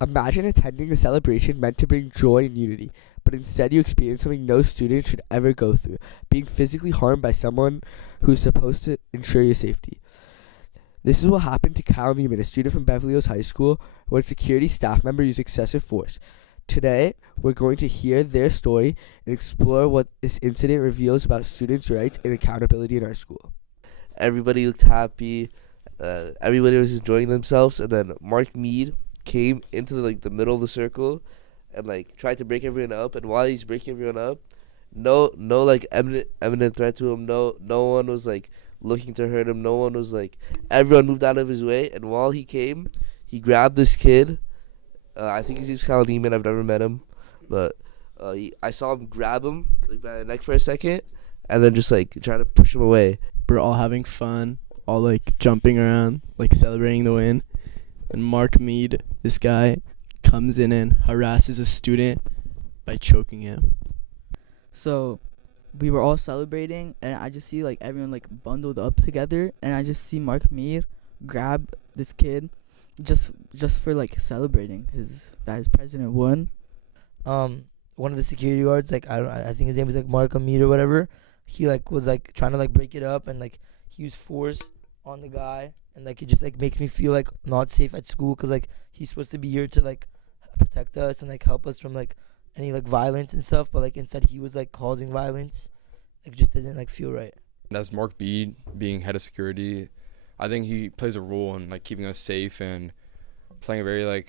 Imagine attending a celebration meant to bring joy and unity, but instead you experience something no student should ever go through, being physically harmed by someone who's supposed to ensure your safety. This is what happened to Kyle Neiman, a student from Beverly Hills High School, when a security staff member used excessive force. Today, we're going to hear their story and explore what this incident reveals about students' rights and accountability in our school. Everybody looked happy. Everybody was enjoying themselves, and then Mark Mead came into the middle of the circle and tried to break everyone up. And while he's breaking everyone up, no imminent threat to him. No one was looking to hurt him. No one was everyone moved out of his way. And while he came, he grabbed this kid. I think his name's Kyle Neiman. I've never met him, but I saw him grab him by the neck for a second, and then just try to push him away. We're all having fun, all jumping around, celebrating the win. And Mark Mead, this guy, comes in and harasses a student by choking him. So we were all celebrating, and I just see everyone bundled up together, and I just see Mark Mead grab this kid just for celebrating that his president won. One of the security guards, I think his name was Mark Mead or whatever. He was trying to break it up, and he used force on the guy, and it just makes me feel not safe at school, because he's supposed to be here to protect us and help us from any violence and stuff, but instead he was causing violence. It just doesn't feel right. As Mark Mead being head of security, I think he plays a role in keeping us safe and playing a very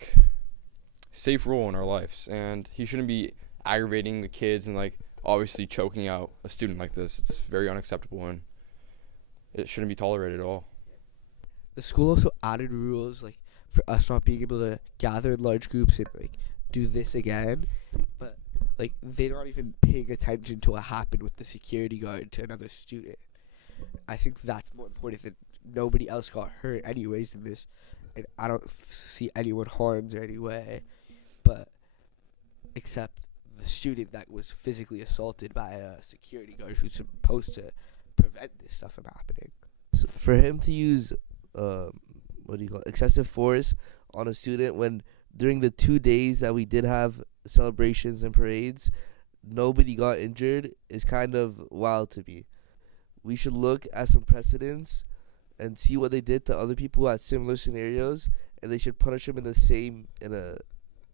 safe role in our lives, and he shouldn't be aggravating the kids and obviously choking out a student like this. It's very unacceptable, and it shouldn't be tolerated at all. The school also added rules for us not being able to gather in large groups and do this again, but they're not even paying attention to what happened with the security guard to another student. I think that's more important than nobody else got hurt anyways in this, and I don't see anyone harmed in any way, but except the student that was physically assaulted by a security guard who's supposed to prevent this stuff from happening. So for him to use excessive force on a student when during the 2 days that we did have celebrations and parades, nobody got injured is kind of wild to me. We should look at some precedents and see what they did to other people at similar scenarios, and they should punish them in a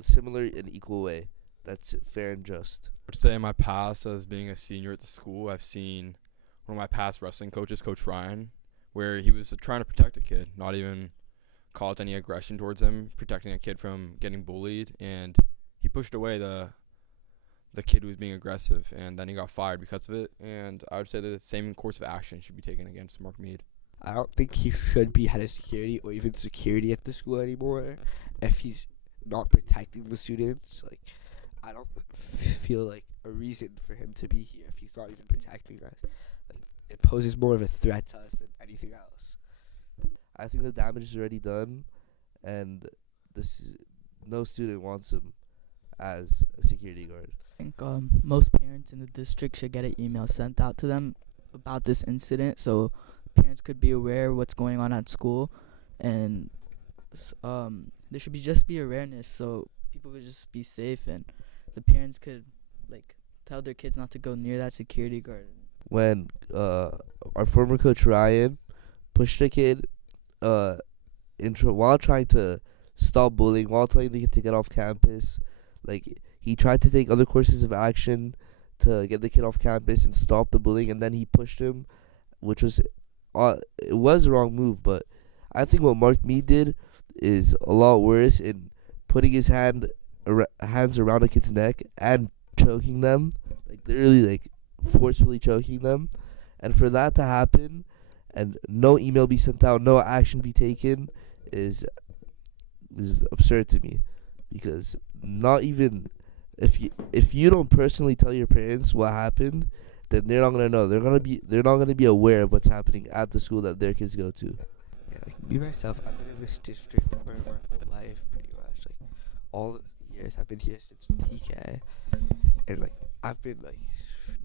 similar and equal way that's fair and just. I would say in my past, as being a senior at the school, I've seen one of my past wrestling coaches, Coach Ryan, where he was trying to protect a kid, not even cause any aggression towards him, protecting a kid from getting bullied, and he pushed away the kid who was being aggressive, and then he got fired because of it. And I would say that the same course of action should be taken against Mark Mead. I don't think he should be head of security or even security at the school anymore if he's not protecting the students. I don't feel a reason for him to be here if he's not even protecting us. It poses more of a threat to us than anything else. I think the damage is already done, and no student wants him as a security guard. I think most parents in the district should get an email sent out to them about this incident, so parents could be aware of what's going on at school, and there should just be awareness so people could just be safe, and the parents could tell their kids not to go near that security guard. When our former coach Ryan pushed a kid while trying to stop bullying, while telling the kid to get off campus, he tried to take other courses of action to get the kid off campus and stop the bullying, and then he pushed him, which was it was a wrong move. But I think what Mark Mead did is a lot worse in putting his hands around a kid's neck and choking them, literally forcefully choking them. And for that to happen and no email be sent out, no action be taken is absurd to me, because not even if you don't personally tell your parents what happened, then they're not gonna know. They're not gonna be aware of what's happening at the school that their kids go to. Yeah, me myself, I've been in this district for my whole life, pretty much. All the years I've been here since TK, and I've been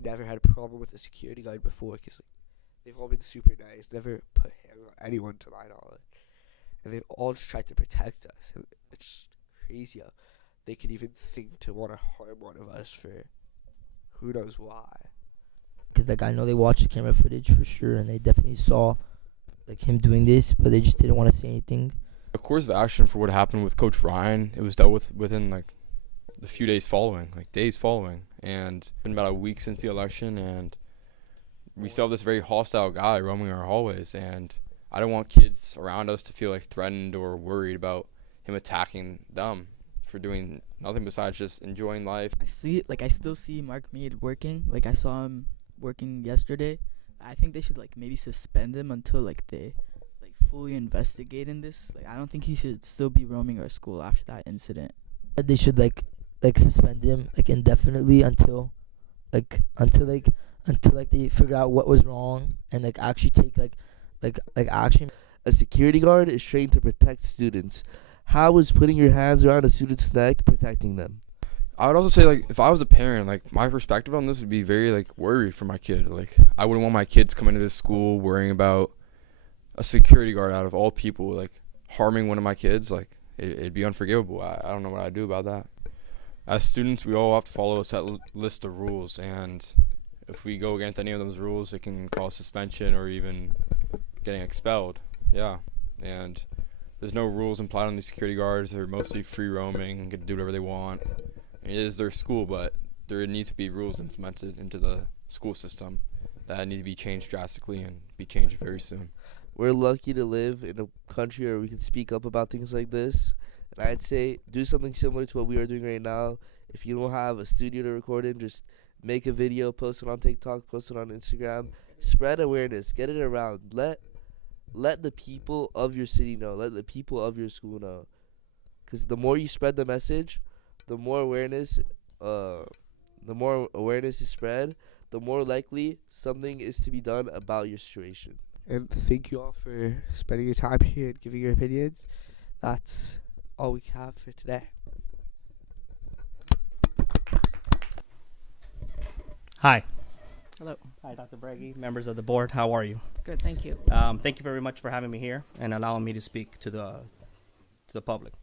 never had a problem with a security guard before, because they've all been super nice, never put anyone to my knowledge, and they've all just tried to protect us. And it's crazier. They could even think to want to harm one of us for who knows why. Because like I know they watched the camera footage for sure, and they definitely saw like him doing this, but they just didn't want to say anything. The course of action for what happened with Coach Ryan, it was dealt with within like the few days following, and it's been about a week since the election, and we still have this very hostile guy roaming our hallways, and I don't want kids around us to feel like threatened or worried about him attacking them for doing nothing besides just enjoying life. I still see Mark Mead working. Like I saw him working yesterday. I think they should like maybe suspend him until like they like fully investigate in this. Like I don't think he should still be roaming our school after that incident. They should like suspend him like indefinitely until they figure out what was wrong and like actually take like action. A security guard is trained to protect students. How is putting your hands around a student's neck protecting them? I would also say, like, if I was a parent, like, my perspective on this would be very, like, worried for my kid. Like, I wouldn't want my kids coming to this school worrying about a security guard out of all people, like, harming one of my kids. Like, it'd be unforgivable. I don't know what I'd do about that. As students, we all have to follow a set list of rules, and if we go against any of those rules, it can cause suspension or even getting expelled. Yeah, and there's no rules implied on these security guards. They're mostly free roaming, get to do whatever they want. It is their school, but there needs to be rules implemented into the school system that need to be changed drastically and be changed very soon. We're lucky to live in a country where we can speak up about things like this. And I'd say do something similar to what we are doing right now. If you don't have a studio to record in, just make a video, post it on TikTok, post it on Instagram. Spread awareness. Get it around. Let the people of your city know. Let the people of your school know. Because the more you spread the message, the more awareness is spread, the more likely something is to be done about your situation. And thank you all for spending your time here and giving your opinions. That's all we have for today. Hi. Hello. Hi, Dr. Braggy, members of the board. How are you? Good, thank you. Thank you very much for having me here and allowing me to speak to the public.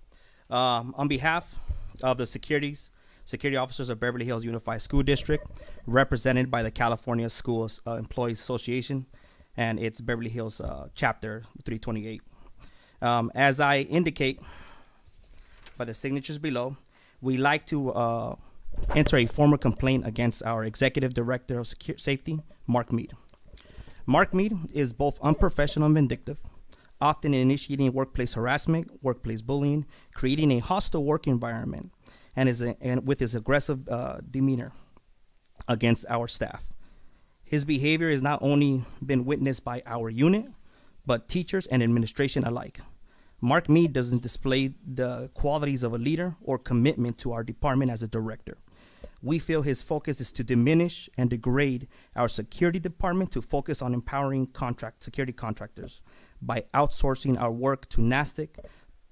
On behalf of the security officers of Beverly Hills Unified School District, represented by the California Schools Employees Association and its Beverly Hills Chapter 328. As I indicate by the signatures below, we like to enter a formal complaint against our Executive Director of Safety, Mark Mead. Mark Mead is both unprofessional and vindictive, often initiating workplace harassment, workplace bullying, creating a hostile work environment, and with his aggressive demeanor against our staff. His behavior has not only been witnessed by our unit, but teachers and administration alike. Mark Mead doesn't display the qualities of a leader or commitment to our department as a director. We feel his focus is to diminish and degrade our security department to focus on empowering security contractors by outsourcing our work to NASTIC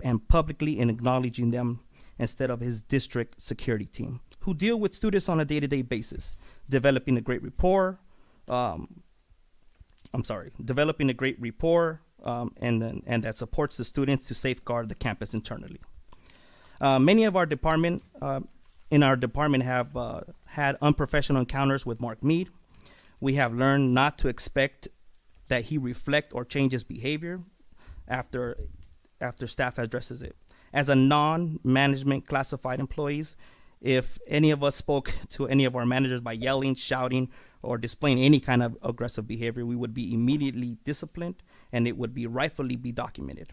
and publicly acknowledging them instead of his district security team, who deal with students on a day-to-day basis, developing a great rapport, and that supports the students to safeguard the campus internally. Many of our department have had unprofessional encounters with Mark Mead. We have learned not to expect that he reflect or change his behavior after staff addresses it. As a non-management classified employees, if any of us spoke to any of our managers by yelling, shouting, or displaying any kind of aggressive behavior, we would be immediately disciplined and it would be rightfully be documented.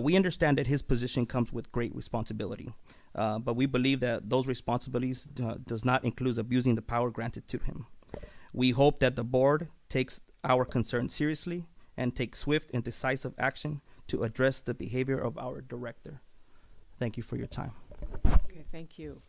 We understand that his position comes with great responsibility, but we believe that those responsibilities does not include abusing the power granted to him. We hope that the board takes our concern seriously and takes swift and decisive action to address the behavior of our director. Thank you for your time. Okay, thank you.